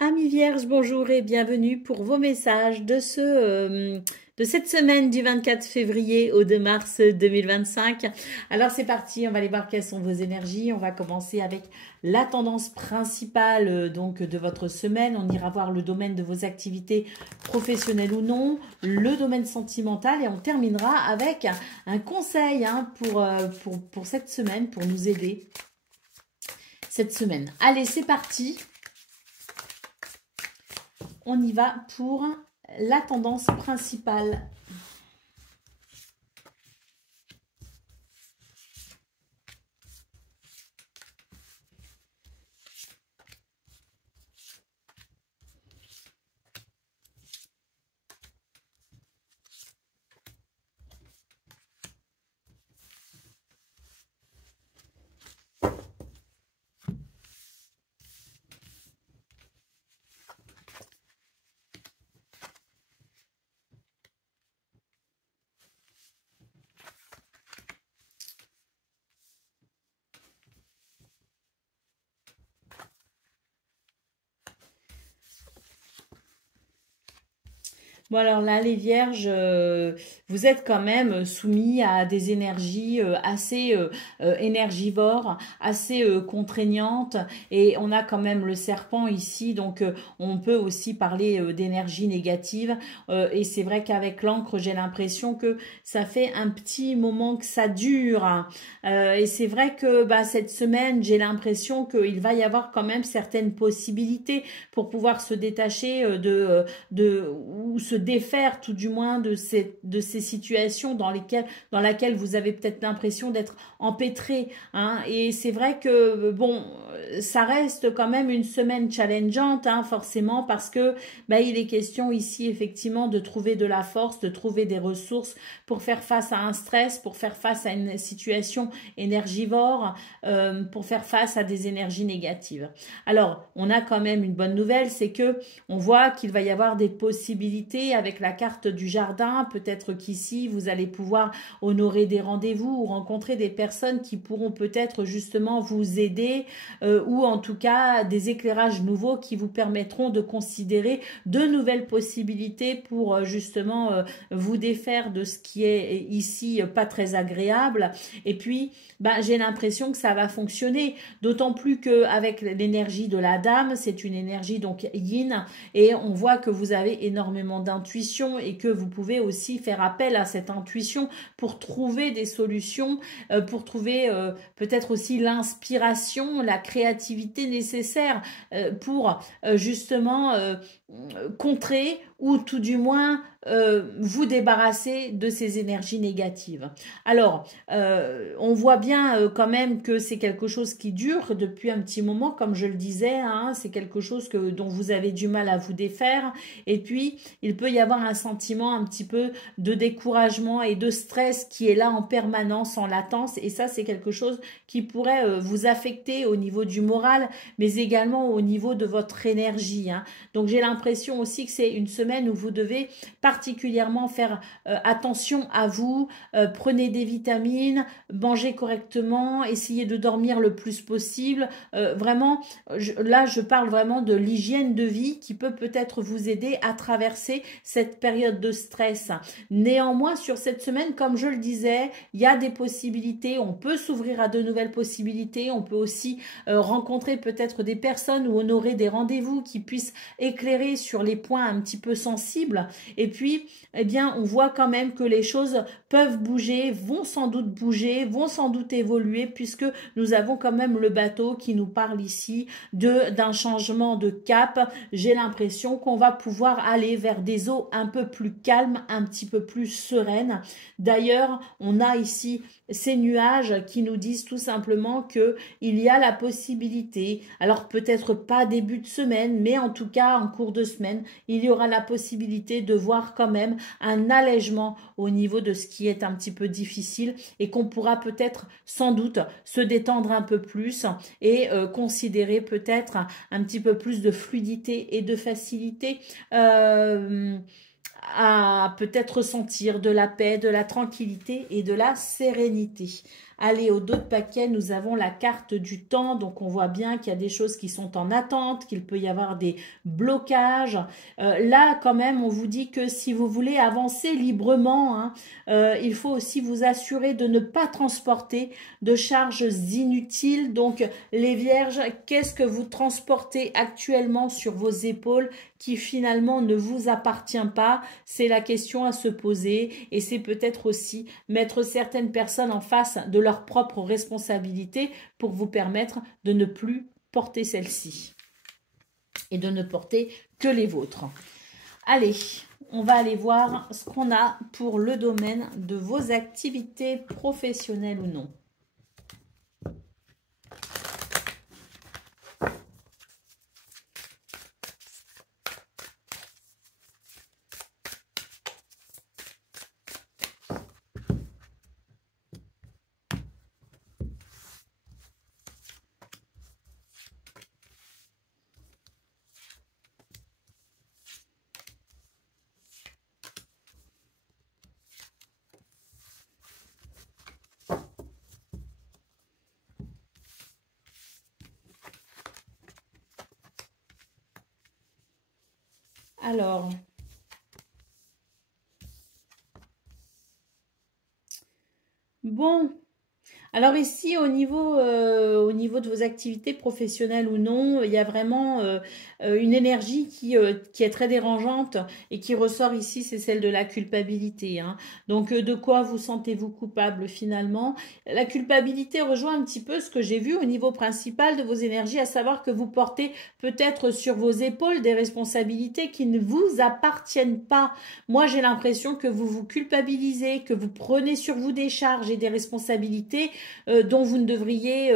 Amis vierges, bonjour et bienvenue pour vos messages de cette semaine du 24 février au 2 mars 2025. Alors c'est parti, on va aller voir quelles sont vos énergies. On va commencer avec la tendance principale donc de votre semaine. On ira voir le domaine de vos activités professionnelles ou non, le domaine sentimental et on terminera avec un conseil pour cette semaine, pour nous aider cette semaine. Allez, c'est parti. On y va pour la tendance principale. Bon alors là, les vierges, vous êtes quand même soumis à des énergies assez énergivores, assez contraignantes. Et on a quand même le serpent ici, donc on peut aussi parler d'énergie négative. Et c'est vrai qu'avec l'encre, j'ai l'impression que ça fait un petit moment que ça dure, hein. Et c'est vrai que cette semaine, j'ai l'impression qu'il va y avoir quand même certaines possibilités pour pouvoir se détacher ou se défaire tout du moins de ces situations dans laquelle vous avez peut-être l'impression d'être empêtré, hein. Et c'est vrai que bon, ça reste quand même une semaine challengeante, hein, forcément, parce que il est question ici effectivement de trouver de la force, de trouver des ressources pour faire face à un stress, pour faire face à une situation énergivore, pour faire face à des énergies négatives. Alors, on a quand même une bonne nouvelle, c'est que on voit qu'il va y avoir des possibilités avec la carte du jardin. Peut-être qu'ici, vous allez pouvoir honorer des rendez-vous ou rencontrer des personnes qui pourront peut-être justement vous aider ou en tout cas des éclairages nouveaux qui vous permettront de considérer de nouvelles possibilités pour justement vous défaire de ce qui est ici pas très agréable. Et puis, j'ai l'impression que ça va fonctionner, d'autant plus qu'avec l'énergie de la dame, c'est une énergie donc yin, et on voit que vous avez énormément d'intuition et que vous pouvez aussi faire appel à cette intuition pour trouver des solutions, pour trouver peut-être aussi l'inspiration, la créativité nécessaire pour justement contrer ou tout du moins vous débarrasser de ces énergies négatives. Alors, on voit bien quand même que c'est quelque chose qui dure depuis un petit moment, comme je le disais, hein, c'est quelque chose dont vous avez du mal à vous défaire. Et puis, il peut y avoir un sentiment un petit peu de découragement et de stress qui est là en permanence, en latence. Et ça, c'est quelque chose qui pourrait vous affecter au niveau du moral, mais également au niveau de votre énergie, hein. Donc, j'ai l'impression aussi que c'est une semaine où vous devez particulièrement faire attention à vous, prenez des vitamines, mangez correctement, essayez de dormir le plus possible. Vraiment, là, je parle vraiment de l'hygiène de vie qui peut-être vous aider à traverser cette période de stress. Néanmoins, sur cette semaine, comme je le disais, il y a des possibilités, on peut s'ouvrir à de nouvelles possibilités, on peut aussi rencontrer peut-être des personnes ou honorer des rendez-vous qui puissent éclairer sur les points un petit peu sensibles. Et puis, eh bien, on voit quand même que les choses peuvent bouger, vont sans doute bouger, vont sans doute évoluer, puisque nous avons quand même le bateau qui nous parle ici d'un changement de cap. J'ai l'impression qu'on va pouvoir aller vers des eaux un peu plus calmes, un petit peu plus sereines. D'ailleurs, on a ici ces nuages qui nous disent tout simplement que il y a la possibilité, alors peut-être pas début de semaine, mais en tout cas en cours de semaine, il y aura la possibilité de voir quand même un allègement au niveau de ce qui est un petit peu difficile et qu'on pourra peut-être sans doute se détendre un peu plus et considérer peut-être un petit peu plus de fluidité et de facilité à peut-être ressentir de la paix, de la tranquillité et de la sérénité. Allez, au dos de paquet, nous avons la carte du temps. Donc, on voit bien qu'il y a des choses qui sont en attente, qu'il peut y avoir des blocages. Là, quand même, on vous dit que si vous voulez avancer librement, hein, il faut aussi vous assurer de ne pas transporter de charges inutiles. Donc, les vierges, qu'est-ce que vous transportez actuellement sur vos épaules qui finalement ne vous appartient pas? C'est la question à se poser et c'est peut-être aussi mettre certaines personnes en face de leurs propres responsabilités pour vous permettre de ne plus porter celles-ci et de ne porter que les vôtres. Allez, on va aller voir ce qu'on a pour le domaine de vos activités professionnelles ou non. Alors, bon, alors ici, au niveau de vos activités professionnelles ou non, il y a vraiment une énergie qui est très dérangeante et qui ressort ici, c'est celle de la culpabilité, hein. Donc, de quoi vous sentez-vous coupable finalement? La culpabilité rejoint un petit peu ce que j'ai vu au niveau principal de vos énergies, à savoir que vous portez peut-être sur vos épaules des responsabilités qui ne vous appartiennent pas. Moi, j'ai l'impression que vous vous culpabilisez, que vous prenez sur vous des charges et des responsabilités dont vous ne devriez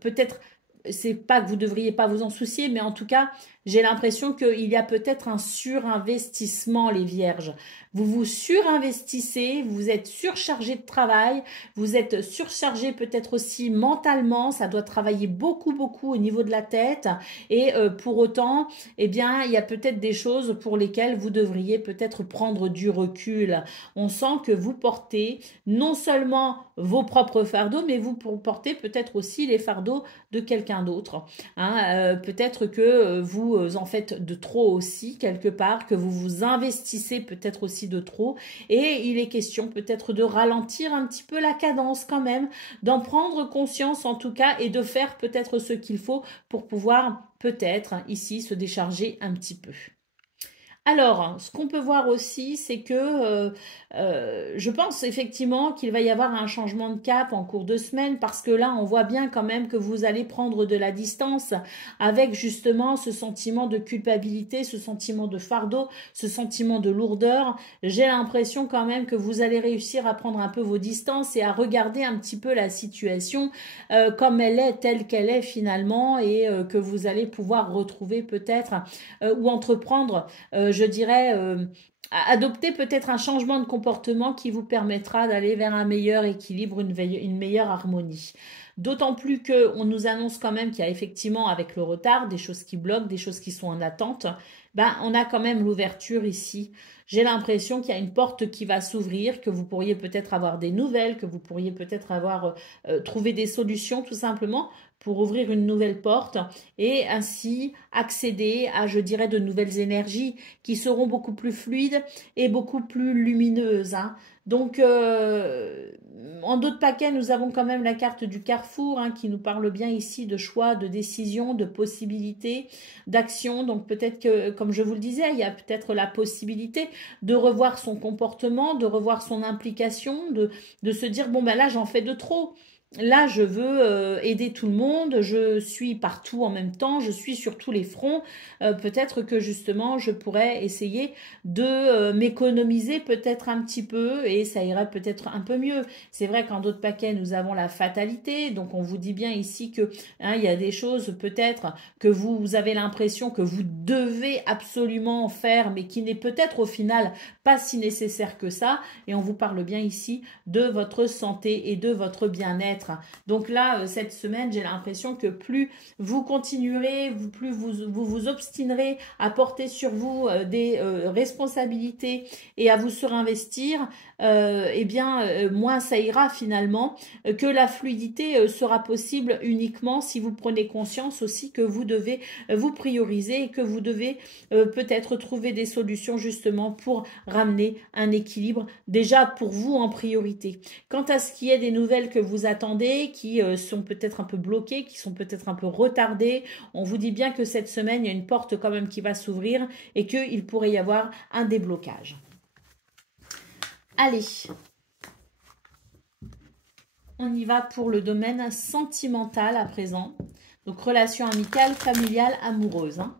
peut-être, c'est pas que vous ne devriez pas vous en soucier, mais en tout cas, j'ai l'impression qu'il y a peut-être un surinvestissement, les vierges. Vous vous surinvestissez, vous êtes surchargé de travail, vous êtes surchargé peut-être aussi mentalement, ça doit travailler beaucoup, beaucoup au niveau de la tête. Et pour autant, eh bien, il y a peut-être des choses pour lesquelles vous devriez peut-être prendre du recul. On sent que vous portez non seulement vos propres fardeaux, mais vous portez peut-être aussi les fardeaux de quelqu'un d'autre, hein. Peut-être que vous en faites de trop aussi quelque part, que vous vous investissez peut-être aussi de trop, et il est question peut-être de ralentir un petit peu la cadence quand même, d'en prendre conscience en tout cas, et de faire peut-être ce qu'il faut pour pouvoir peut-être ici se décharger un petit peu. Alors, ce qu'on peut voir aussi, c'est que je pense effectivement qu'il va y avoir un changement de cap en cours de semaine, parce que là, on voit bien quand même que vous allez prendre de la distance avec justement ce sentiment de culpabilité, ce sentiment de fardeau, ce sentiment de lourdeur. J'ai l'impression quand même que vous allez réussir à prendre un peu vos distances et à regarder un petit peu la situation comme elle est, telle qu'elle est finalement, et que vous allez pouvoir retrouver peut-être ou entreprendre je dirais, adopter peut-être un changement de comportement qui vous permettra d'aller vers un meilleur équilibre, une meilleure harmonie. D'autant plus qu'on nous annonce quand même qu'il y a effectivement, avec le retard, des choses qui bloquent, des choses qui sont en attente. Ben, on a quand même l'ouverture ici. J'ai l'impression qu'il y a une porte qui va s'ouvrir, que vous pourriez peut-être avoir des nouvelles, que vous pourriez peut-être avoir trouvé des solutions tout simplement pour ouvrir une nouvelle porte et ainsi accéder à, je dirais, de nouvelles énergies qui seront beaucoup plus fluides et beaucoup plus lumineuses, hein. Donc, en d'autres paquets, nous avons quand même la carte du carrefour, hein, qui nous parle bien ici de choix, de décision, de possibilités, d'action. Donc, peut-être que, comme je vous le disais, il y a peut-être la possibilité de revoir son comportement, de revoir son implication, de se dire, bon, ben là, j'en fais de trop. Là, je veux aider tout le monde, je suis partout en même temps, je suis sur tous les fronts. Peut-être que justement, je pourrais essayer de m'économiser peut-être un petit peu et ça irait peut-être un peu mieux. C'est vrai qu'en d'autres paquets, nous avons la fatalité. Donc, on vous dit bien ici que hein, il y a des choses peut-être que vous avez l'impression que vous devez absolument faire, mais qui n'est peut-être au final pas si nécessaire que ça. Et on vous parle bien ici de votre santé et de votre bien-être. Donc là, cette semaine, j'ai l'impression que plus vous continuerez, plus vous obstinerez à porter sur vous des responsabilités et à vous surinvestir, eh bien, moins ça ira finalement, que la fluidité sera possible uniquement si vous prenez conscience aussi que vous devez vous prioriser et que vous devez peut-être trouver des solutions justement pour ramener un équilibre déjà pour vous en priorité. Quant à ce qui est des nouvelles que vous attendez, qui sont peut-être un peu bloquées, qui sont peut-être un peu retardées, on vous dit bien que cette semaine, il y a une porte quand même qui va s'ouvrir et qu'il pourrait y avoir un déblocage. Allez, on y va pour le domaine sentimental à présent. Donc, relation amicale, familiale, amoureuse. Hein.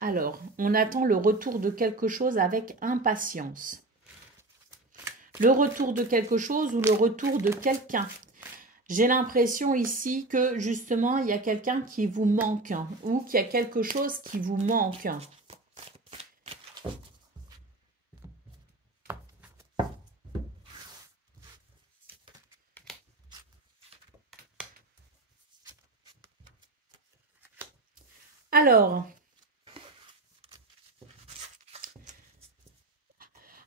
Alors, on attend le retour de quelque chose avec impatience. Le retour de quelque chose ou le retour de quelqu'un. J'ai l'impression ici que justement, il y a quelqu'un qui vous manque ou qu'il y a quelque chose qui vous manque.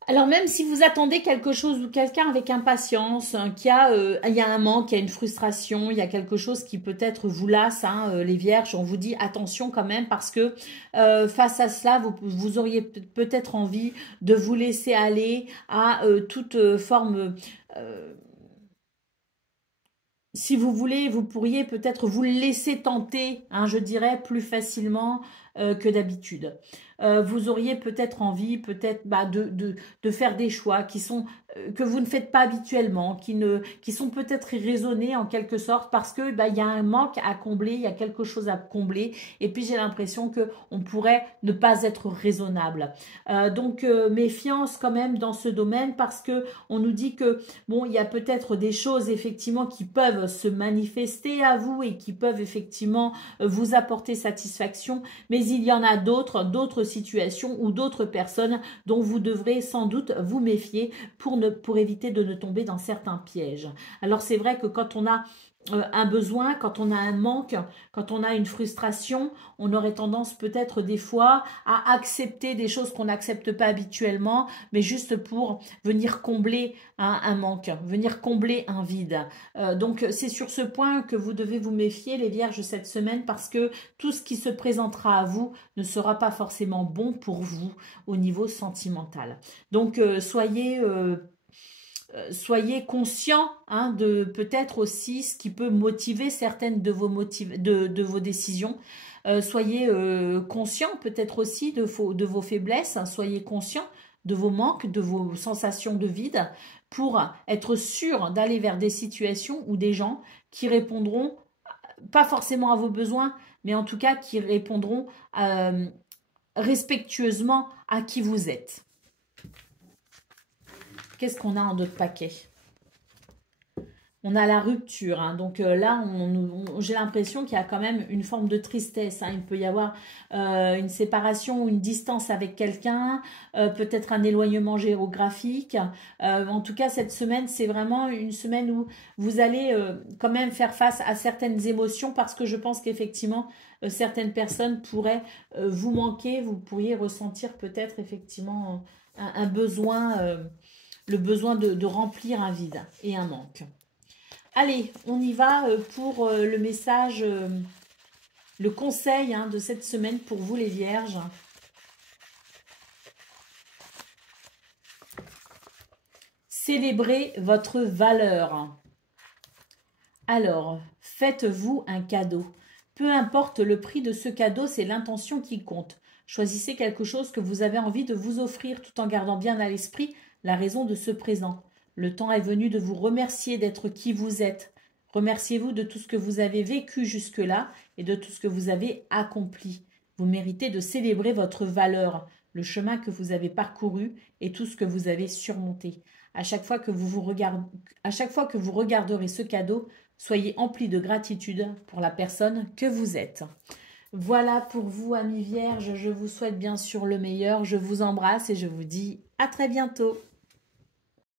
Alors même si vous attendez quelque chose ou quelqu'un avec impatience, il y a un manque, il y a une frustration, il y a quelque chose qui peut-être vous lasse, hein, les vierges, on vous dit attention quand même parce que face à cela, vous auriez peut-être envie de vous laisser aller à toute forme... si vous voulez, vous pourriez peut-être vous laisser tenter, hein, je dirais, plus facilement que d'habitude. Vous auriez peut-être envie, peut-être de faire des choix qui sont que vous ne faites pas habituellement, qui sont peut-être irraisonnés en quelque sorte parce que il y a un manque à combler, il y a quelque chose à combler. Et puis j'ai l'impression que on pourrait ne pas être raisonnable. Donc méfiance quand même dans ce domaine parce que on nous dit que bon, il y a peut-être des choses effectivement qui peuvent se manifester à vous et qui peuvent effectivement vous apporter satisfaction, mais il y en a d'autres situations ou d'autres personnes dont vous devrez sans doute vous méfier pour éviter de ne tomber dans certains pièges. Alors c'est vrai que quand on a un besoin, quand on a un manque, quand on a une frustration, on aurait tendance peut-être des fois à accepter des choses qu'on n'accepte pas habituellement, mais juste pour venir combler un manque, venir combler un vide. Donc c'est sur ce point que vous devez vous méfier les vierges cette semaine parce que tout ce qui se présentera à vous ne sera pas forcément bon pour vous au niveau sentimental. Donc soyez conscient hein, de peut-être aussi ce qui peut motiver certaines de de vos décisions. Soyez conscient peut-être aussi de vos faiblesses. Hein, soyez conscient de vos manques, de vos sensations de vide pour être sûr d'aller vers des situations ou des gens qui répondront pas forcément à vos besoins, mais en tout cas qui répondront respectueusement à qui vous êtes. Qu'est-ce qu'on a en d'autres paquets? On a la rupture, hein. Donc là, j'ai l'impression qu'il y a quand même une forme de tristesse. Hein. Il peut y avoir une séparation ou une distance avec quelqu'un, peut-être un éloignement géographique. En tout cas, cette semaine, c'est vraiment une semaine où vous allez quand même faire face à certaines émotions parce que je pense qu'effectivement, certaines personnes pourraient vous manquer. Vous pourriez ressentir peut-être effectivement un besoin, le besoin de remplir un vide et un manque. Allez, on y va pour le message, le conseil hein, de cette semaine pour vous les vierges. Célébrez votre valeur. Alors, faites-vous un cadeau. Peu importe le prix de ce cadeau, c'est l'intention qui compte. Choisissez quelque chose que vous avez envie de vous offrir tout en gardant bien à l'esprit la raison de ce présent. Le temps est venu de vous remercier d'être qui vous êtes. Remerciez-vous de tout ce que vous avez vécu jusque-là et de tout ce que vous avez accompli. Vous méritez de célébrer votre valeur, le chemin que vous avez parcouru et tout ce que vous avez surmonté. À chaque fois que vous regarderez ce cadeau, soyez emplis de gratitude pour la personne que vous êtes. Voilà pour vous, amis vierges. Je vous souhaite bien sûr le meilleur. Je vous embrasse et je vous dis à très bientôt.